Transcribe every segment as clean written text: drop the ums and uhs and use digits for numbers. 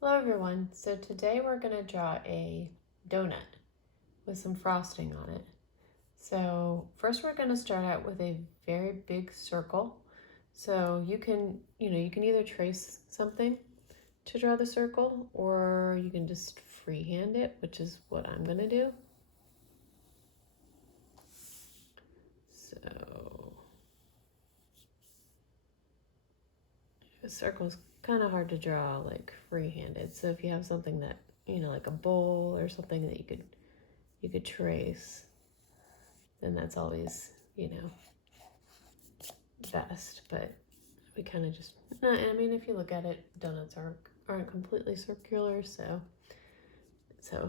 Hello everyone, so today we're going to draw a donut with some frosting on it. So first we're going to start out with a very big circle. So you can either trace something to draw the circle or you can just freehand it, which is what I'm going to do. So the circle is kind of hard to draw like freehanded. So if you have something that, like a bowl or something that you could trace, then that's always, best. But we kind of just, I mean, if you look at it, donuts aren't completely circular, so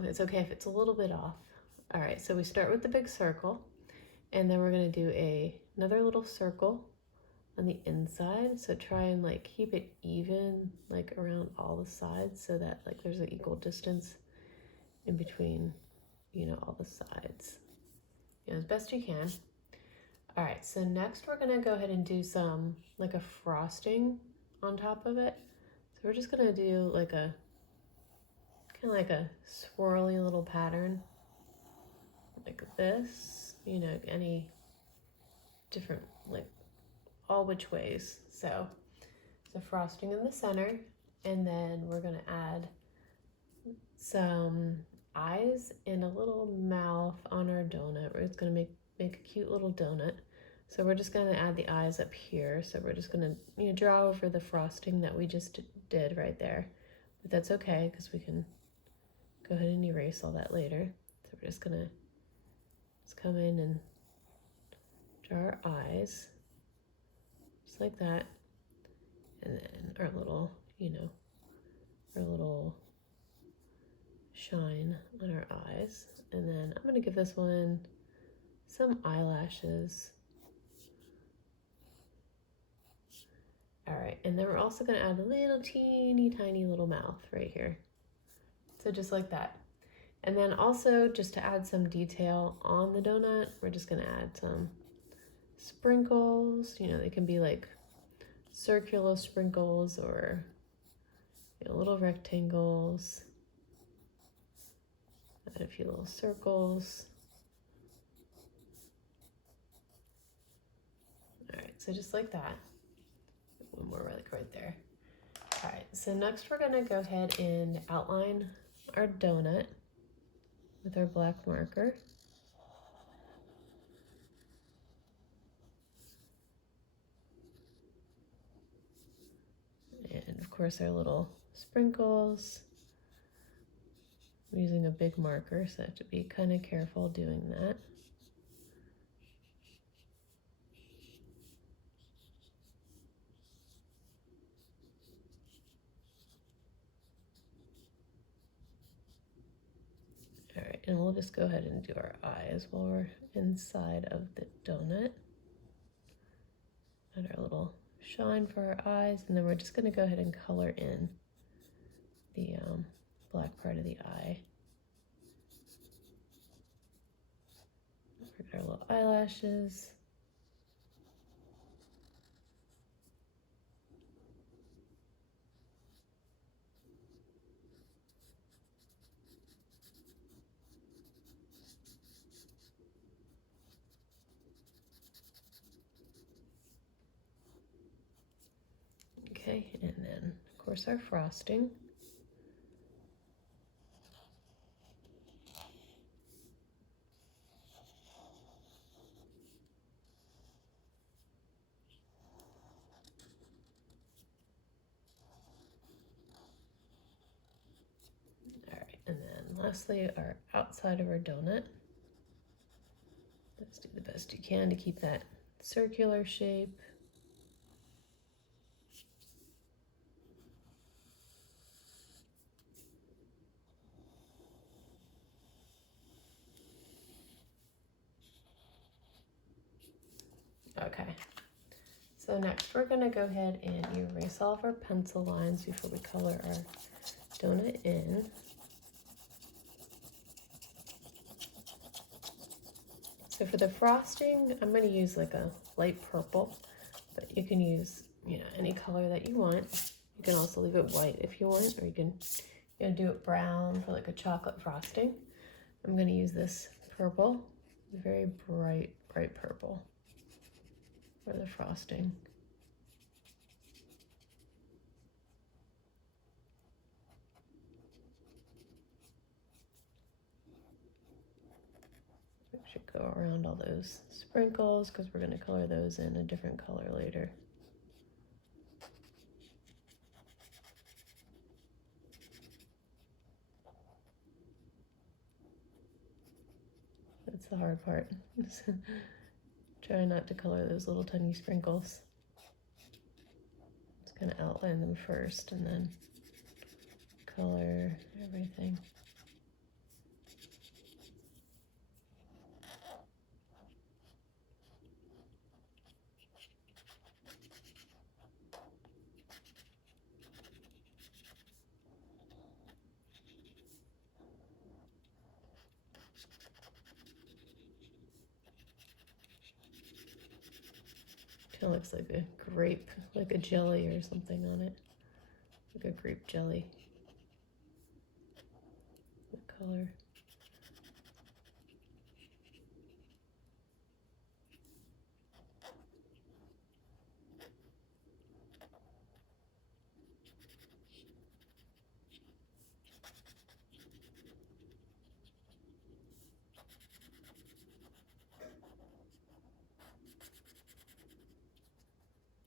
it's okay if it's a little bit off. All right, so we start with the big circle, and then we're gonna do another little circle on the inside. So try and like keep it even, like around all the sides, so that like there's an equal distance in between, all the sides, as best you can. All right, so next we're gonna go ahead and do some like a frosting on top of it. So we're just gonna do like a kind of like a swirly little pattern like this, any different, like all which ways. So the frosting in the center, and then we're gonna add some eyes and a little mouth on our donut. We're just gonna make a cute little donut. So we're just gonna add the eyes up here. So we're just gonna draw over the frosting that we just did right there. But that's okay because we can go ahead and erase all that later. So we're just gonna come in and draw our eyes, just like that. And then our little, our little shine on our eyes. And then I'm gonna give this one some eyelashes. All right, and then we're also gonna add a little teeny tiny little mouth right here. So just like that. And then also just to add some detail on the donut, we're just gonna add some sprinkles. They can be like circular sprinkles or little rectangles. Add a few little circles. All right, so just like that. One more like right there. All right, so next we're gonna go ahead and outline our donut with our black marker. And of course our little sprinkles. I'm using a big marker, so I have to be kind of careful doing that. All right, and we'll just go ahead and do our eyes while we're inside of the donut. Add our little shine for our eyes, and then we're just gonna go ahead and color in the black part of the eye. Our little eyelashes. Okay, and then of course our frosting. All right, and then lastly our outside of our donut. Let's do the best you can to keep that circular shape. Okay, so next we're gonna go ahead and erase all of our pencil lines before we color our donut in. So for the frosting, I'm gonna use like a light purple, but you can use, any color that you want. You can also leave it white if you want, or you can do it brown for like a chocolate frosting. I'm going to use this purple, very bright purple for the frosting. We should go around all those sprinkles because we're going to color those in a different color later. That's the hard part. Try not to color those little tiny sprinkles. Just kind of outline them first and then color everything. Kind of looks like a grape, like a jelly or something on it. Like a grape jelly. The color.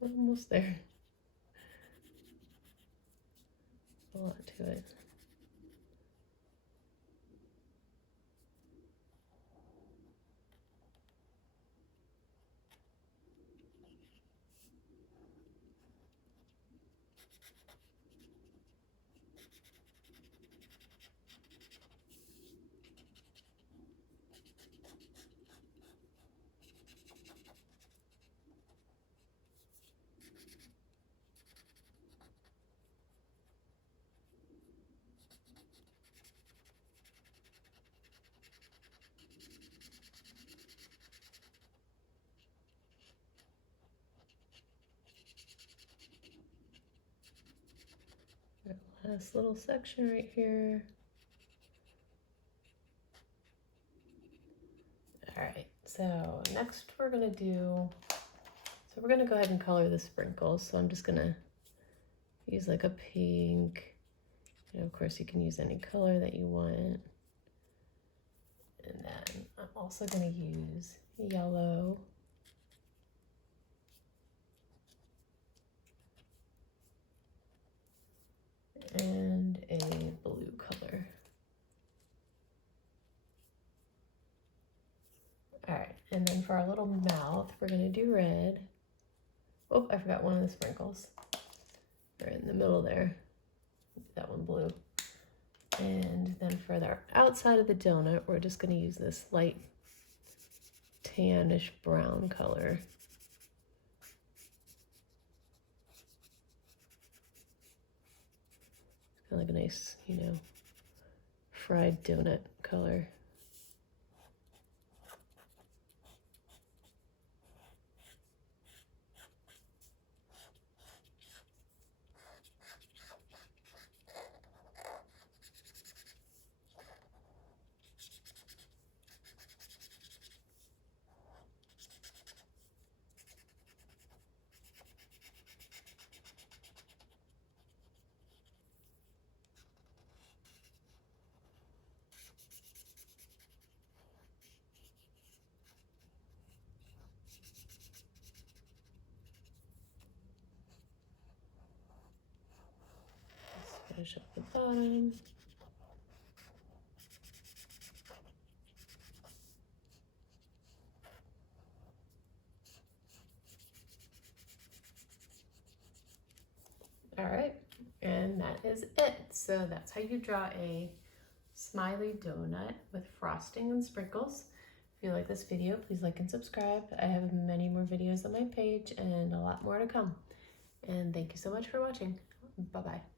Almost there. A lot to it. Last little section right here. All right, so next we're gonna go ahead and color the sprinkles. So I'm just gonna use like a pink, and of course you can use any color that you want. And then I'm also gonna use yellow. And a blue color. All right, and then for our little mouth, we're gonna do red. Oh, I forgot one of the sprinkles. Right in the middle there. That one blue. And then for the outside of the donut, we're just gonna use this light tannish brown color. Kind of like a nice, fried donut color. Finish up the bottom. All right, and that is it. So that's how you draw a smiley donut with frosting and sprinkles. If you like this video, please like and subscribe. I have many more videos on my page and a lot more to come. And thank you so much for watching. Bye-bye.